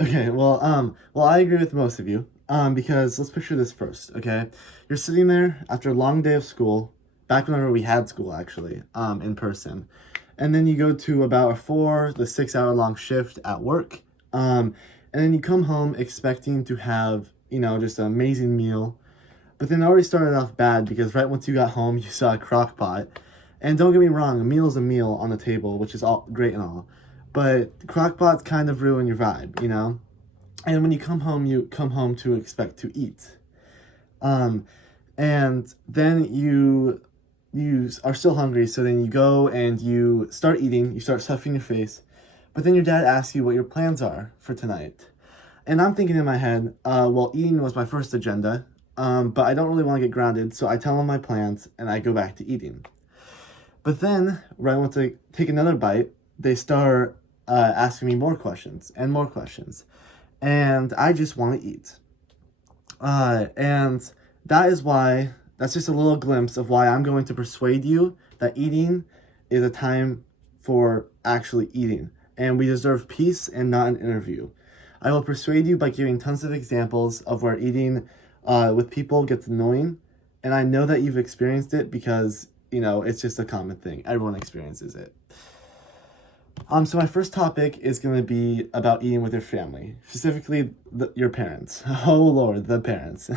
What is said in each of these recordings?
Okay, well, I agree with most of you. Because let's picture this first, okay? You're sitting there after a long day of school, back whenever we had school, actually, in person. And then you go to about a 4 to 6 hour long shift at work. And then you come home expecting to have, just an amazing meal. But then it already started off bad because right once you got home, you saw a crock pot. And don't get me wrong, a meal is a meal on the table, which is all great and all. But crock pots kind of ruin your vibe. And when you come home to expect to eat. Um, and then you are still hungry, so then you go and you start eating, you start stuffing your face, but then your dad asks you what your plans are for tonight. And I'm thinking in my head, well, eating was my first agenda, but I don't really want to get grounded, so I tell him my plans and I go back to eating. But then, right once I take another bite, they start asking me more questions and more questions, and I just want to eat. And that is why, that's just a little glimpse of why I'm going to persuade you that eating is a time for actually eating. And we deserve peace and not an interview. I will persuade you by giving tons of examples of where eating with people gets annoying. And I know that you've experienced it because, it's just a common thing. Everyone experiences it. So my first topic is going to be about eating with your family, specifically your parents. Oh Lord, the parents.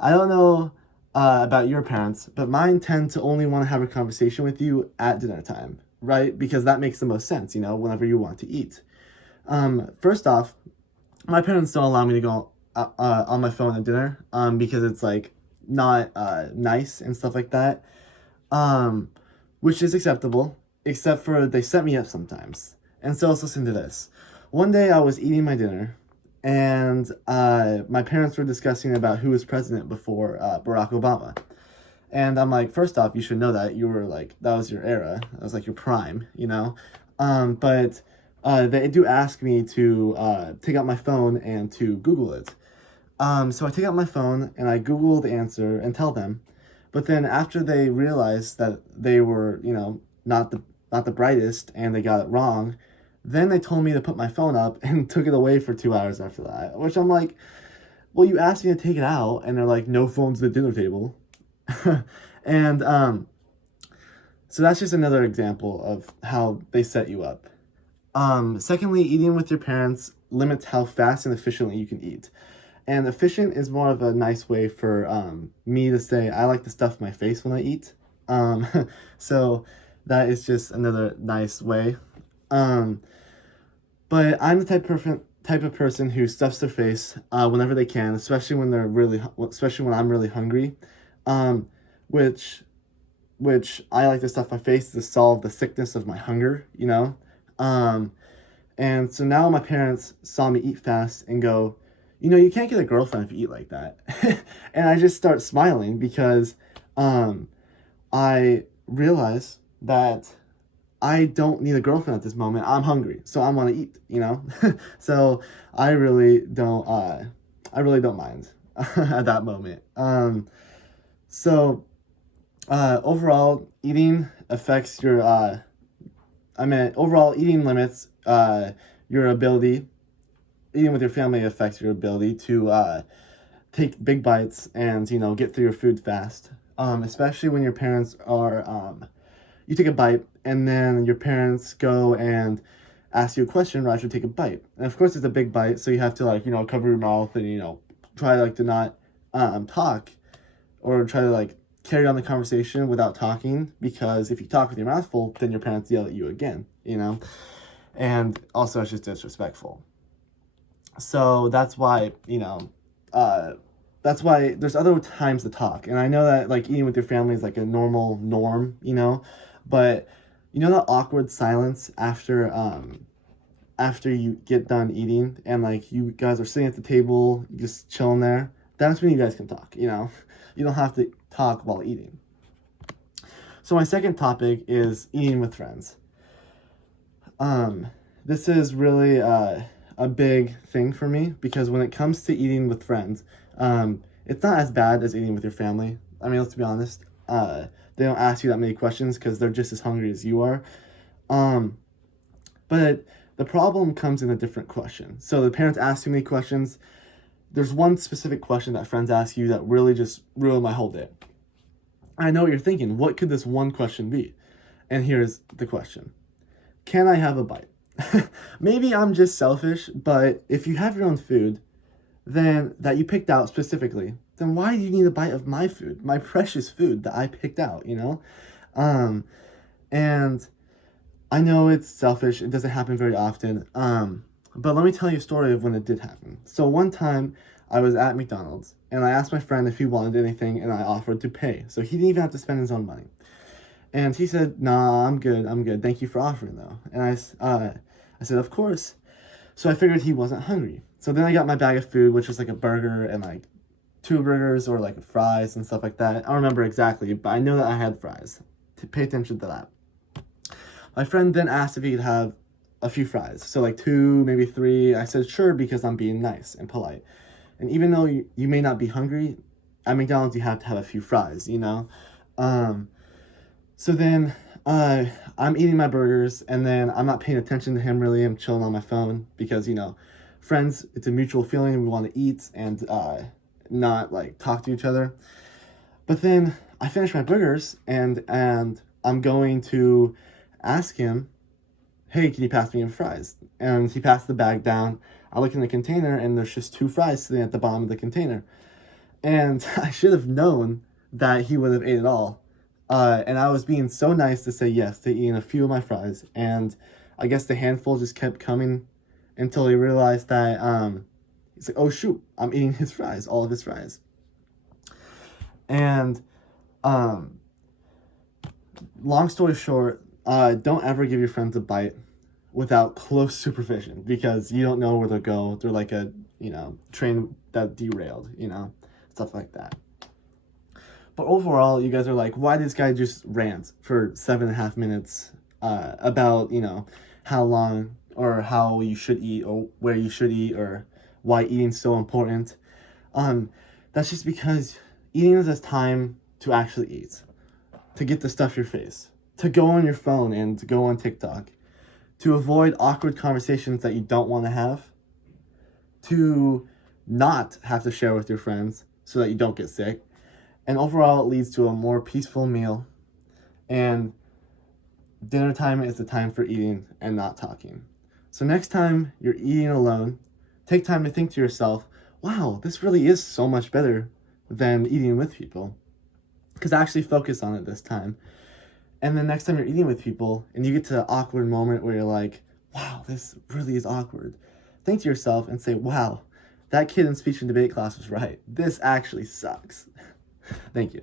I don't know about your parents, but mine tend to only want to have a conversation with you at dinner time, right? Because that makes the most sense, whenever you want to eat. First off, my parents don't allow me to go on my phone at dinner, because it's like not nice and stuff like that. Um, which is acceptable, except for they set me up sometimes. And so let's listen to this. One day I was eating my dinner, and my parents were discussing about who was president before Barack Obama. And I'm like, first off, you should know that you were like, that was your era. That was like your prime. But they do ask me to take out my phone and to Google it. So I take out my phone and I Google the answer and tell them. But then after they realized that they were, not the brightest and they got it wrong, then they told me to put my phone up and took it away for 2 hours after that. Which I'm like, well, you asked me to take it out, and they're like, no phones at the dinner table. And so that's just another example of how they set you up. Secondly, eating with your parents limits how fast and efficiently you can eat. And efficient is more of a nice way for me to say I like to stuff my face when I eat. Um, so that is just another nice way. Um, but I'm the type of person who stuffs their face whenever they can, especially when I'm really hungry. Um, which which I like to stuff my face to solve the sickness of my hunger. Um, and so now my parents saw me eat fast and go, you can't get a girlfriend if you eat like that. And I just start smiling because um, I realize that I don't need a girlfriend at this moment. I'm hungry, so I want to eat. So I really don't. I really don't mind at that moment. So overall, eating affects your. Overall, eating limits your ability. Eating with your family affects your ability to take big bites and get through your food fast. Especially when your parents are you take a bite and then your parents go and ask you a question right after you take a bite. And of course it's a big bite, so you have to cover your mouth and try to not talk, or try to carry on the conversation without talking, because if you talk with your mouth full, then your parents yell at you again. And also it's just disrespectful. So that's why there's other times to talk. And I know that eating with your family is a normal norm. But that awkward silence after you get done eating and you guys are sitting at the table just chilling there, that's when you guys can talk. You don't have to talk while eating. So my second topic is eating with friends. This is really a big thing for me, because when it comes to eating with friends, it's not as bad as eating with your family. I mean, let's be honest. They don't ask you that many questions because they're just as hungry as you are. Um, but The problem comes in a different question. So the parents ask too many questions. There's one specific question that friends ask you that really just ruined my whole day. I know what you're thinking. What could this one question be? And here's the question. Can I have a bite? Maybe I'm just selfish, but if you have your own food, then that you picked out specifically, then why do you need a bite of my food, my precious food that I picked out, you know? And I know it's selfish. It doesn't happen very often. But let me tell you a story of when it did happen. So one time I was at McDonald's and I asked my friend if he wanted anything and I offered to pay. So he didn't even have to spend his own money. And he said, "Nah, I'm good. Thank you for offering though." And I said, "Of course." So I figured he wasn't hungry. So then I got my bag of food, which was like a burger and like 2 burgers or like fries and stuff like that. I don't remember exactly, but I know that I had fries. To pay attention to that. My friend then asked if he could have a few fries. So like 2, maybe 3. I said, sure, because I'm being nice and polite. And even though you may not be hungry, at McDonald's you have to have a few fries, you know? So then I'm eating my burgers and then I'm not paying attention to him really. I'm chilling on my phone because, you know, friends, it's a mutual feeling. We want to eat and not like talk to each other. But then I finish my burgers and I'm going to ask him, "Hey, can you pass me some fries?" And he passed the bag down. I look in the container and there's just 2 fries sitting at the bottom of the container. And I should have known that he would have ate it all. And I was being so nice to say yes to eating a few of my fries. And I guess the handful just kept coming until he realized that he's like, "Oh shoot, I'm eating his fries, all of his fries." And long story short, don't ever give your friends a bite without close supervision because you don't know where they'll go. They're like a, you know, train that derailed, you know, stuff like that. But overall, you guys are like, why did this guy just rant for 7.5 minutes about, you know, how long or how you should eat or where you should eat or why eating's so important? That's just because eating is a time to actually eat, to get the stuff your face, to go on your phone and to go on TikTok, to avoid awkward conversations that you don't want to have, to not have to share with your friends so that you don't get sick. And overall, it leads to a more peaceful meal. And dinner time is the time for eating and not talking. So next time you're eating alone, take time to think to yourself, wow, this really is so much better than eating with people. Because actually focus on it this time. And then next time you're eating with people and you get to an awkward moment where you're like, wow, this really is awkward. Think to yourself and say, wow, that kid in speech and debate class was right. This actually sucks. Thank you.